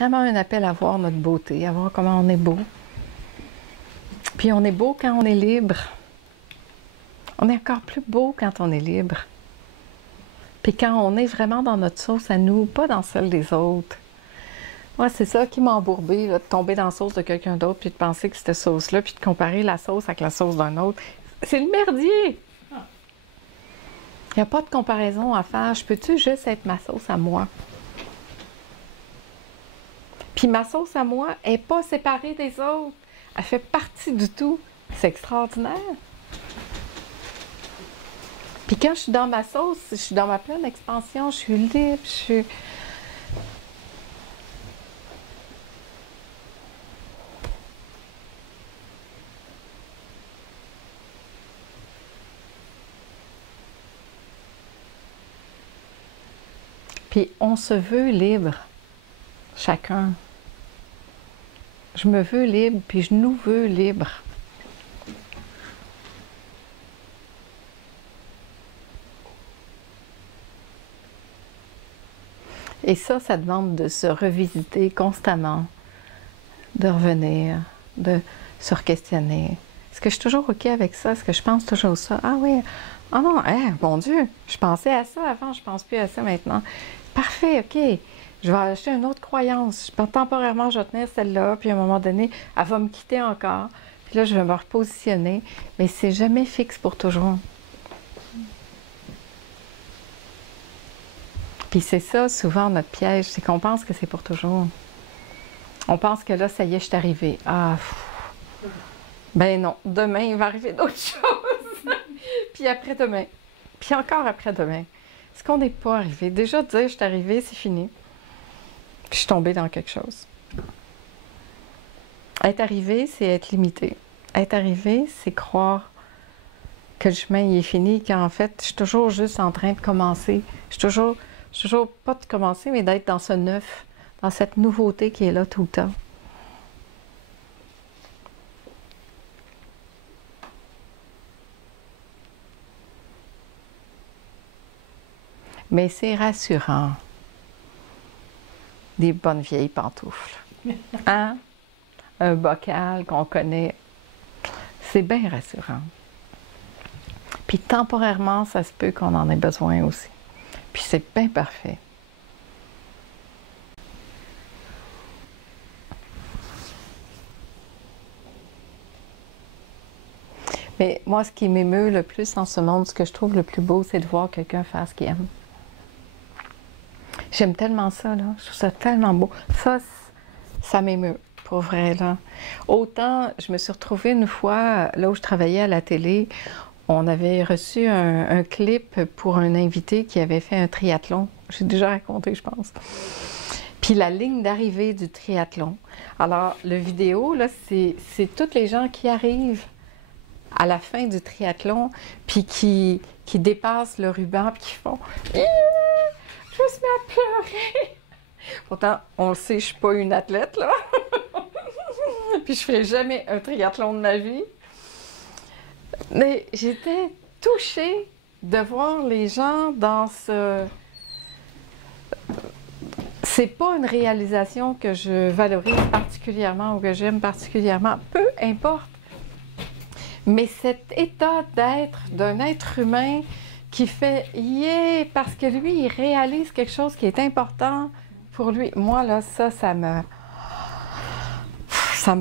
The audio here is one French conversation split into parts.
vraiment un appel à voir notre beauté, à voir comment on est beau. Puis on est beau quand on est libre. On est encore plus beau quand on est libre. Puis quand on est vraiment dans notre sauce à nous, pas dans celle des autres. Moi, c'est ça qui m'a embourbé, là, de tomber dans la sauce de quelqu'un d'autre, puis de penser que cette sauce-là, puis de comparer la sauce avec la sauce d'un autre. C'est le merdier! Il n'y a pas de comparaison à faire. Je peux-tu juste être ma sauce à moi? Puis ma sauce à moi n'est pas séparée des autres. Elle fait partie du tout. C'est extraordinaire. Puis quand je suis dans ma sauce, je suis dans ma pleine expansion, je suis libre, je suis... Puis on se veut libre, chacun. Je me veux libre, puis je nous veux libre. Et ça demande de se revisiter constamment, de revenir, de se re-questionner. Est-ce que je suis toujours OK avec ça? Est-ce que je pense toujours ça? Ah oui, ah non, hein, mon Dieu, je pensais à ça avant, je pense plus à ça maintenant. Parfait, OK. Je vais acheter une autre croyance. Temporairement, je vais tenir celle-là, puis à un moment donné, elle va me quitter encore. Puis là, je vais me repositionner. Mais c'est jamais fixe pour toujours. Puis c'est ça, souvent, notre piège, c'est qu'on pense que c'est pour toujours. On pense que là, ça y est, je suis arrivée. Ah, ben non, demain, il va arriver d'autres choses. Puis après-demain. Puis encore après-demain. Est-ce qu'on n'est pas arrivé? Déjà, dire je suis arrivée, c'est fini. Puis je suis tombée dans quelque chose. Être arrivé, c'est être limité. Être arrivé, c'est croire que le chemin il est fini, qu'en fait, je suis toujours juste en train de commencer. Je suis toujours pas de commencer, mais d'être dans ce neuf, dans cette nouveauté qui est là tout le temps. Mais c'est rassurant. Des bonnes vieilles pantoufles. Hein? Un bocal qu'on connaît. C'est bien rassurant. Puis temporairement, ça se peut qu'on en ait besoin aussi. Puis c'est bien parfait. Mais moi, ce qui m'émeut le plus en ce monde, ce que je trouve le plus beau, c'est de voir quelqu'un faire ce qu'il aime. J'aime tellement ça, là. Je trouve ça tellement beau. Ça m'émeut, pour vrai, là. Autant, je me suis retrouvée une fois, là où je travaillais à la télé, on avait reçu un clip pour un invité qui avait fait un triathlon. J'ai déjà raconté, je pense. Puis la ligne d'arrivée du triathlon. Alors, le vidéo, là, c'est toutes les gens qui arrivent à la fin du triathlon, puis qui dépassent le ruban, puis qui font... Je me suis mis à pleurer. Pourtant, on le sait, je suis pas une athlète, là. Puis je ferai jamais un triathlon de ma vie. Mais j'étais touchée de voir les gens dans ce... C'est pas une réalisation que je valorise particulièrement ou que j'aime particulièrement, peu importe. Mais cet état d'être d'un être humain qui fait « yeah » parce que lui, il réalise quelque chose qui est important pour lui. Moi, là, ça me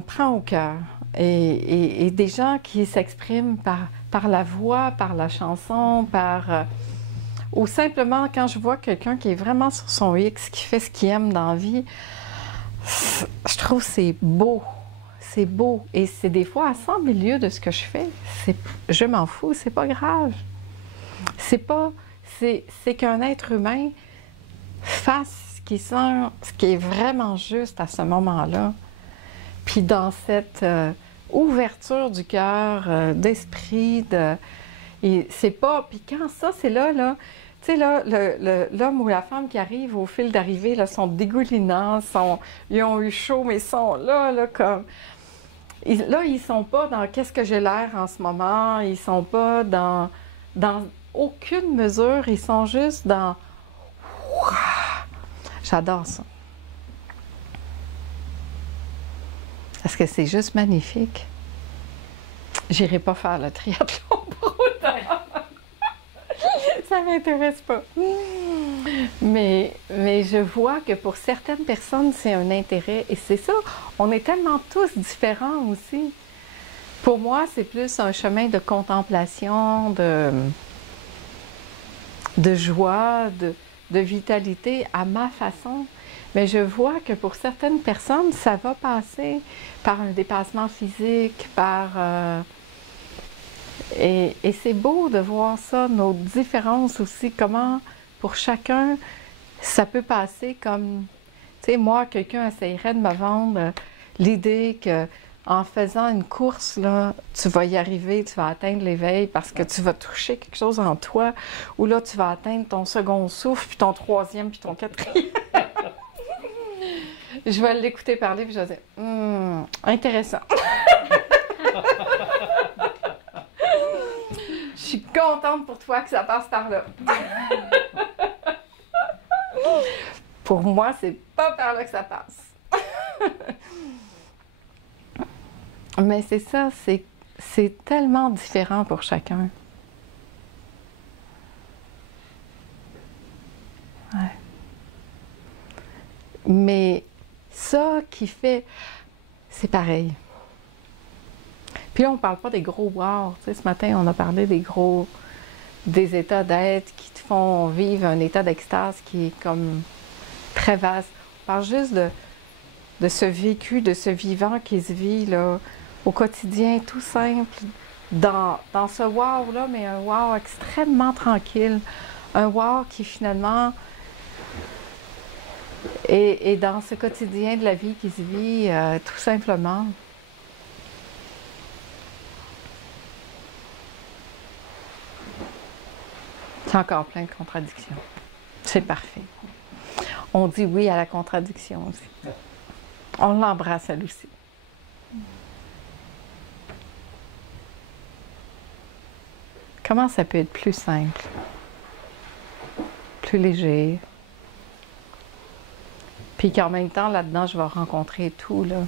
prend au cœur. Et des gens qui s'expriment par la voix, par la chanson, ou simplement quand je vois quelqu'un qui est vraiment sur son X, qui fait ce qu'il aime dans la vie, je trouve que c'est beau. C'est beau. Et c'est des fois à 100 000 lieues de ce que je fais. Je m'en fous, c'est pas grave. C'est qu'un être humain fasse ce qui est vraiment juste à ce moment-là. Puis dans cette ouverture du cœur, d'esprit, c'est pas... Puis quand ça, c'est là, tu sais, là, l'homme ou la femme qui arrive au fil d'arrivée, là, sont dégoulinants, ils ont eu chaud, mais ils sont là, comme... Là, ils sont pas dans « qu'est-ce que j'ai l'air en ce moment », ils sont pas dans aucune mesure, ils sont juste dans... J'adore ça. Parce que c'est juste magnifique. J'irai pas faire le triathlon pour autant. Ça m'intéresse pas. Mais je vois que pour certaines personnes, c'est un intérêt. Et c'est ça, on est tellement tous différents aussi. Pour moi, c'est plus un chemin de contemplation, de joie, de vitalité à ma façon. Mais je vois que pour certaines personnes, ça va passer par un dépassement physique, et c'est beau de voir ça, nos différences aussi, comment pour chacun, ça peut passer comme... Tu sais, moi, quelqu'un essayerait de me vendre l'idée que en faisant une course, là, tu vas y arriver, tu vas atteindre l'éveil parce que tu vas toucher quelque chose en toi, ou là, tu vas atteindre ton second souffle, puis ton troisième, puis ton quatrième. Je vais l'écouter parler, puis je vais dire, intéressant. Je suis contente pour toi que ça passe par là. Pour moi, c'est pas par là que ça passe. Mais c'est ça, c'est tellement différent pour chacun. Ouais. Mais ça qui fait, c'est pareil. Puis là, on ne parle pas des gros wow. Tu sais, ce matin, on a parlé des états d'être qui te font vivre un état d'extase qui est comme très vaste. On parle juste de ce vécu, de ce vivant qui se vit là, au quotidien, tout simple, dans ce wow-là, mais un wow extrêmement tranquille. Un wow qui finalement est dans ce quotidien de la vie qui se vit tout simplement. C'est encore plein de contradictions. C'est parfait. On dit oui à la contradiction aussi. On l'embrasse elle aussi. Comment ça peut être plus simple, plus léger, puis qu'en même temps, là-dedans, je vais rencontrer tout, là.